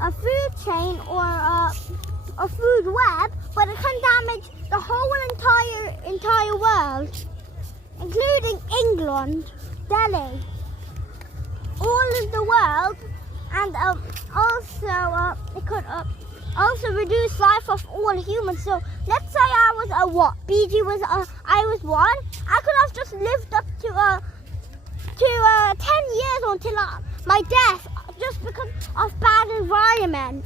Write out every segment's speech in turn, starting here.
a food chain or a food web, but it can damage the whole entire world, including England, Delhi, all of the world, and also it could also reduce life of all humans. So let's say I was a what? BG was I was one. I could have just lived up to 10 years until my death, just because of bad environment.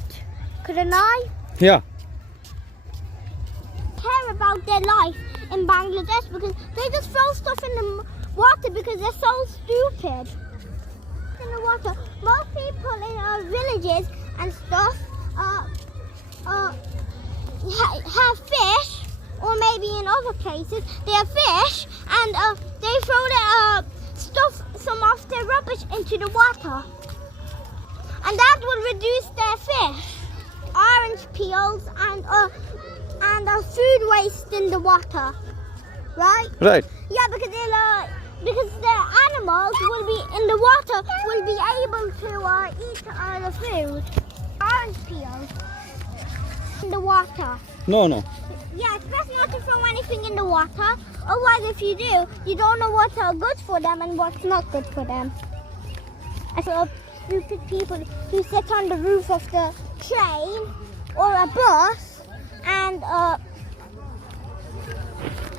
Couldn't I? Yeah. Care about their life in Bangladesh because they just throw stuff in the water because they're so stupid. In the water, most people in villages and stuff have fish, or maybe in other places they have fish, and they throw their some of their rubbish into the water, and that will reduce their fish, orange peels, and food waste in the water, right? Right. Yeah, because the animals will be in the water, will be able to eat the food. Orange peels in the water. No. Yeah, it's best not to throw anything in the water. Otherwise, if you do, you don't know what's good for them and what's not good for them. I saw stupid people who sit on the roof of the train or a bus and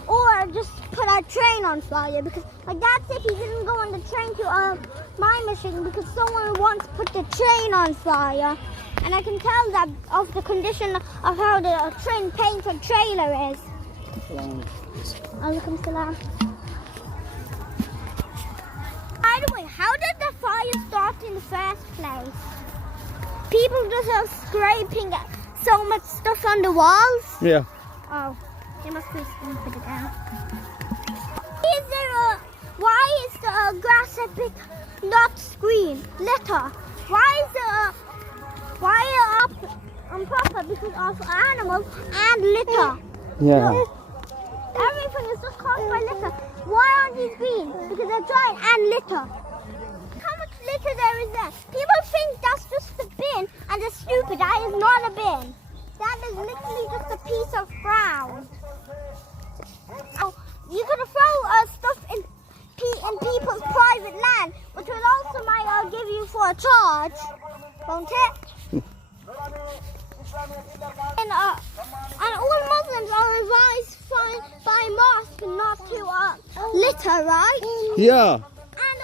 or just put a train on fire, because my dad said he didn't go on the train to my mission because someone once put the train on fire, and I can tell that of the condition of how the train paint or trailer is. Alaikum salam. By the way, how did the fire start in the first place? People just are scraping so much stuff on the walls. Yeah. Oh, they must be stupid again. Why is the grass a bit not green? Litter. Why is the up on proper? Because of animals and litter. Yeah. Everything is just caused by litter. Why aren't these green? Because they're dry and litter. How much litter there is there? People think that's just a bin and they're stupid. That is not a bin. That is literally just a piece of ground. So you could throw stuff in people's private land, which will also might give you for a charge, won't it? And all Muslims are advised by mosque not to litter, right? Yeah. And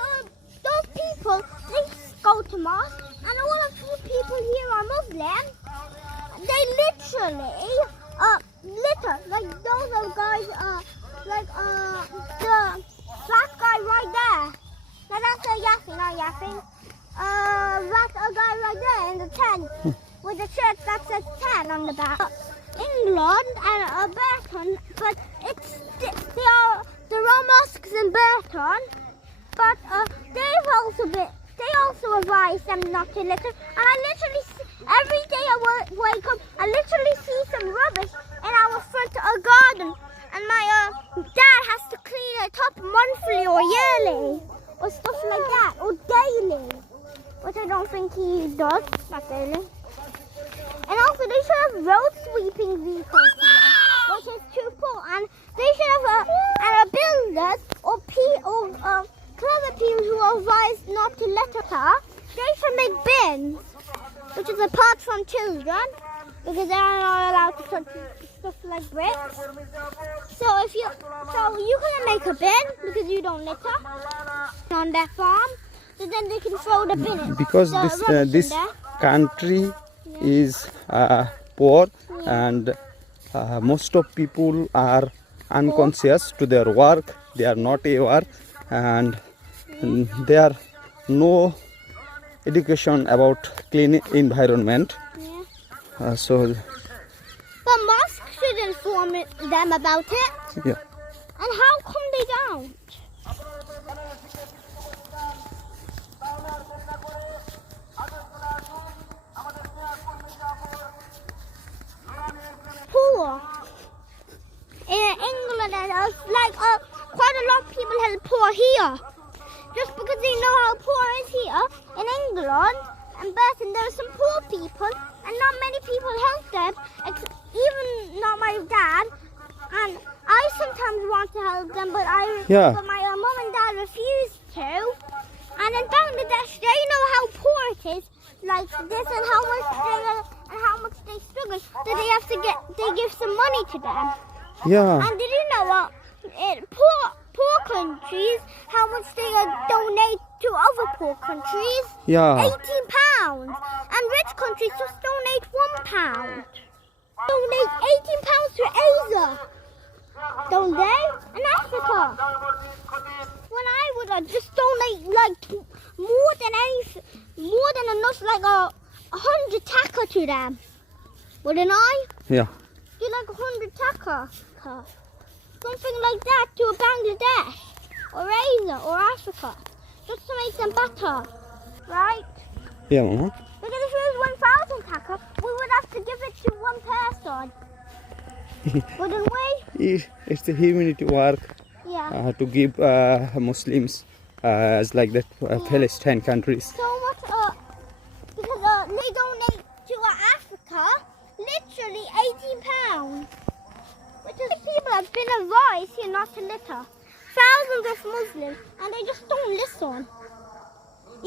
those people, they go to mosque, and all of you people here are Muslim. They literally litter. Like those are guys, the black guy right there. Now that's a Yasin, not Yasin. That's a guy right there in the tent with a shirt that says 10 on the back. England and Burton, but there are mosques in Burton, but they also advise them not to litter. And I literally every day I wake up, I literally see some rubbish in our front garden, and my dad has to clean it up monthly or yearly or stuff like that, or daily, which I don't think he does, not daily. And also they should have road sweeping vehicles here, which is too full, and they should have builders or clever people who are advised not to litter. They should make bins, which is apart from children, because they are not allowed to touch stuff like bricks. So you can make a bin because you don't litter on their farm. So then they can throw the bin in. Because this country is poor, and most of people are unconscious to their work. They are not aware, and there are no education about clean environment. Yeah. But mosques should inform them about it. Yeah. And how come they don't? Poor. In England, quite a lot of people are poor here. Just because they know how poor is here in England, and birth, and there were some poor people, and not many people helped them, even not my dad. And I sometimes want to help them, but Yeah. but my mum and dad refused to. And in Bangladesh, they know how poor it is, like this, and how much they struggle. So they give some money to them. Yeah. And did you know what? Poor countries, how much they donate to other poor countries? Yeah. £18. And rich countries just donate £1. Donate £18 to Asia. Don't they? In Africa. When I would just donate like more than enough, like 100 taka to them. Wouldn't I? Yeah. Do like 100 taka. Something like that to Bangladesh or Asia or Africa. Just to make them better. Right? Yeah, Mama. Because if it was 1,000 taka, we would have to give it to one person. Wouldn't we? It's the humanity work Yeah. to give Muslims as like that Palestine countries. So much, because they donate to Africa literally £18. Which is people have been advised here not to litter. Thousands of Muslims, and they just don't listen.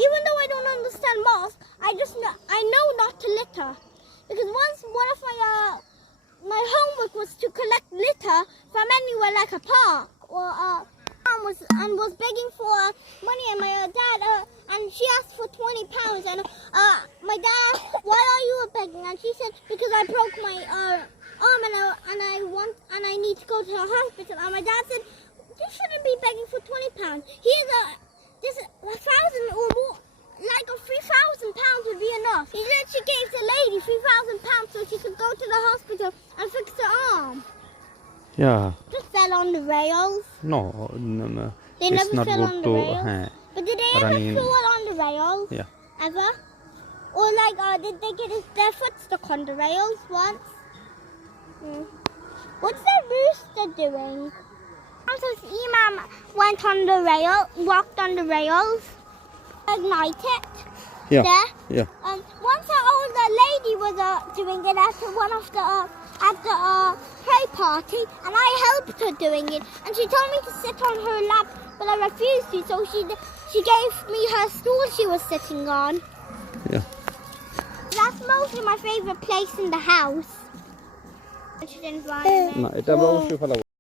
Even though I don't understand mosque, I know not to litter. Because once one of my homework was to collect litter from anywhere like a park or was begging for money, and my dad and she asked for £20, and my dad asked, why are you begging? And she said, because I broke my arm and I need to go to the hospital. And my dad said, you shouldn't be begging for £20. This 1,000 or more, like £3,000 would be enough. He said she gave the lady £3,000 so she could go to the hospital and fix her arm. Yeah. Just fell on the rails. No. They It's never not fell good on the to rails. But did they ever running. fall on the rails? Yeah. Ever? Or like, did they get their foot stuck on the rails once? What's that rooster doing? Sometimes Imam walked on the rails, ignited. Yeah. There. Yeah. Once an older lady was doing it at one of the at the pray party, and I helped her doing it. And she told me to sit on her lap, but I refused to. So she gave me her stool she was sitting on. Yeah. That's mostly my favorite place in the house. না এটা আমরা অবশ্যই ফেলাবো